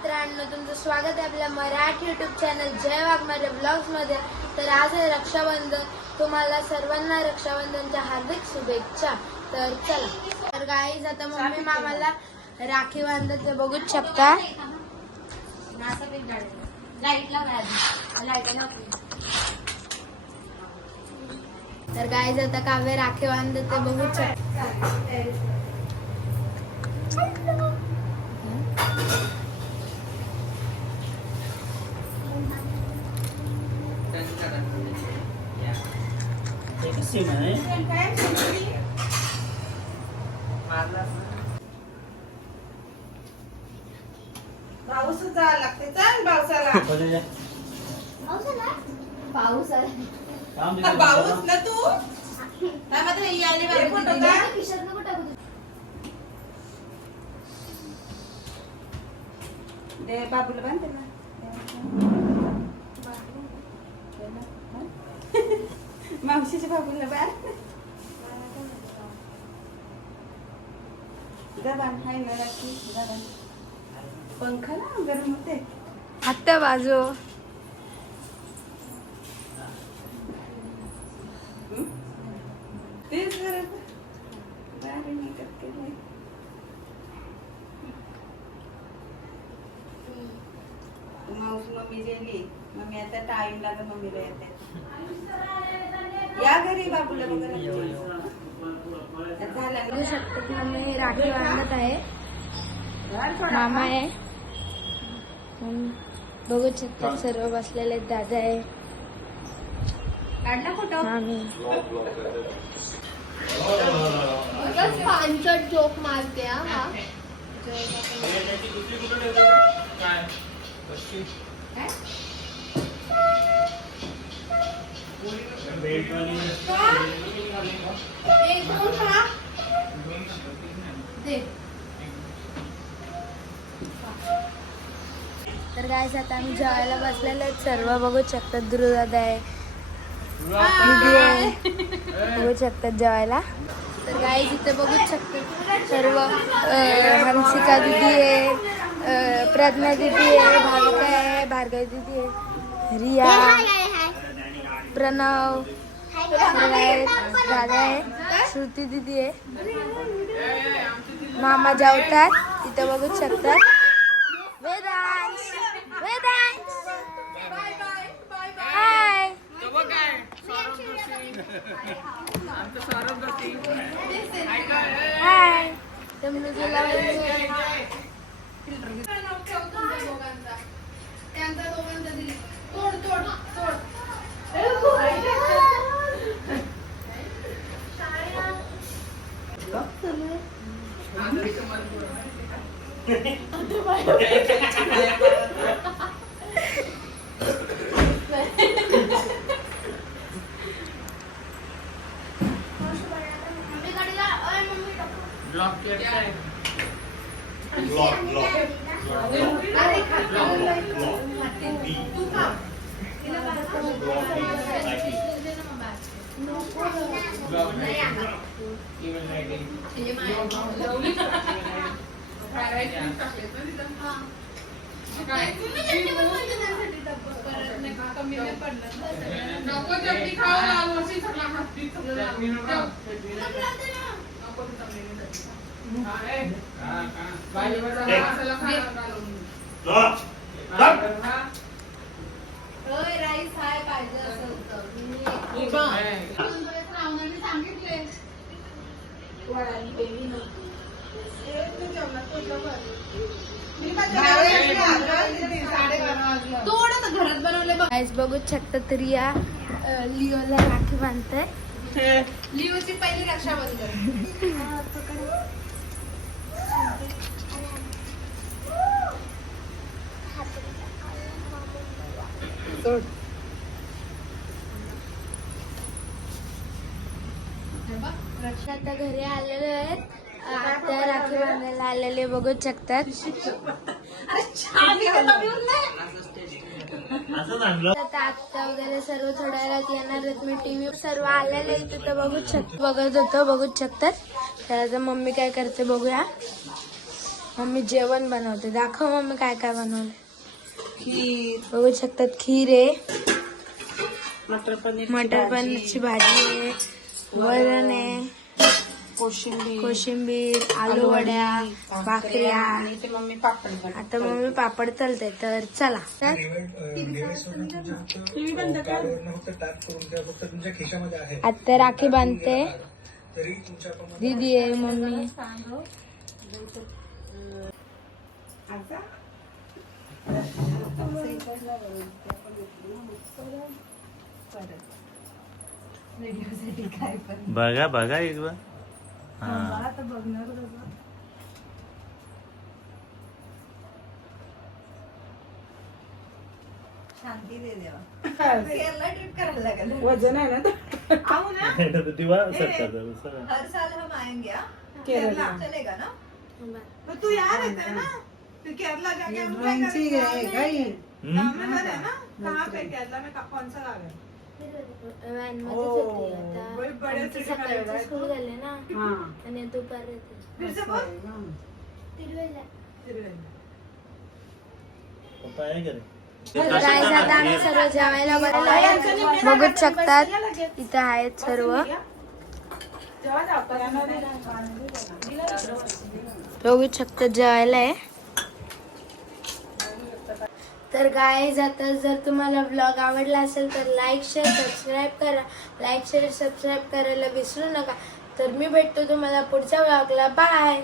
मित्रांनो, तुमचं स्वागत आहे आपल्या मराठी यूट्यूब चॅनल जय वाघमारे ब्लॉग्स मध्ये। तर आज आहे रक्षाबंधन। तुम्हाला सर्वांना रक्षाबंधनच्या हार्दिक शुभेच्छा। तर चला, तर गाईज आता मम्मी मामाला राखी बांधत ते बघूच शकता। तर गाईज आता काव्य राखी बांधत ते बघूच शकता। पाऊस जायला लागते। चल पावसाला पाऊस आला पाऊस ना तू काय मात्र ही आली बाबा फोटो का किशोर नको टाकू दे बाबूला बांध ना मावशीच्या बाबूला बांध गबान हाय ना राखी गबान पंखा ना गरम होते आत्ता बाजू तेच जरा बारे नाही करते मावशी मम्मी गेली मम्मी आता टाइम लागेल मम्मीला येते या घरी बाबूला बघू शकतो की मम्मी राखी बांधत आहे। मामा आहे, बघू शकता सर्व बसलेले दादा आहे। काढला फोटो मामी पांचट जोक मारते हा। तर गाईस आता आम्ही जेवायला बसलेले आहेत सर्व। बघू शकतात ध्रुव दादा आहे, दीदी आहे, बघू शकतात जेवायला। तर गाईस इथे बघू शकतात सर्व हंसिका दीदी आहे, प्रज्ञा दीदी आहे, भाविका आहे, भार्गवी दीदी आहे, रिया, प्रणव दादा आहे, श्रुती दीदी आहे, मामा जेवतात तिथे बघू शकतात। वेदांश वेदांश हाय हाय राईस हाय पाहिजे असेल तर बघू शकतात रिया लिओला राखी बांधताय। लिओची पहिली रक्षाबंधन रक्षा आता घरी आलेले आहेत, आता राखी बांधायला आलेले बघू शकतात। आता आत्ता वगैरे सर्व थोड्या वेळात येणार आहेत। मी टीव्ही सर्व आलेले इथे बघत होतो, बघूच शकतात। तर आता मम्मी काय करते बघूया। मम्मी जेवण बनवते. दाखव मम्मी काय काय बनवलं. खीर, बघू शकतात खीर आहे, मटर मटर पनीरची भाजी आहे, वरण आहे, कोशिंबीर, कोशिंबीर, आलू वड्या, भाकऱ्या. आणि ते मम्मी पापड बनवते. आता मम्मी पापड तळते. तर चला. तर आता राखी बांधते. दीदी आहे, मम्मी. बघा बघा एकदा हा वजन आहे ना दिवा सरकार हर साल हम आएंगे हाँ? केरला। चलेगा ना? तो तू यहाँ रहता है ना? फिर केरला जाके हम क्या करेंगे? गाँव में घर है ना? कहाँ पे केरला में कौन सा गाँव है? वही बड़े सिटी में रहेगा। स्कूल झाले ना हाँ। आणि दुपारी येते. फिर से बोल। तिरुवल्ला. तिरुवल्ला। पप्पा आहे का रे? गाईज आता आम्ही सर्व जेवायला बसलो. बघूच शकतात इथं आहेत सर्व. बघू शकतात जेवायला आहे. तर गाईज आता जर तुम्हाला ब्लॉग आवडला असेल तर लाईक शेअर सबस्क्राईब करा. लाईक शेअर सबस्क्राईब करायला विसरू नका. तर मी भेटतो तुम्हाला पुढच्या ब्लॉगला. बाय.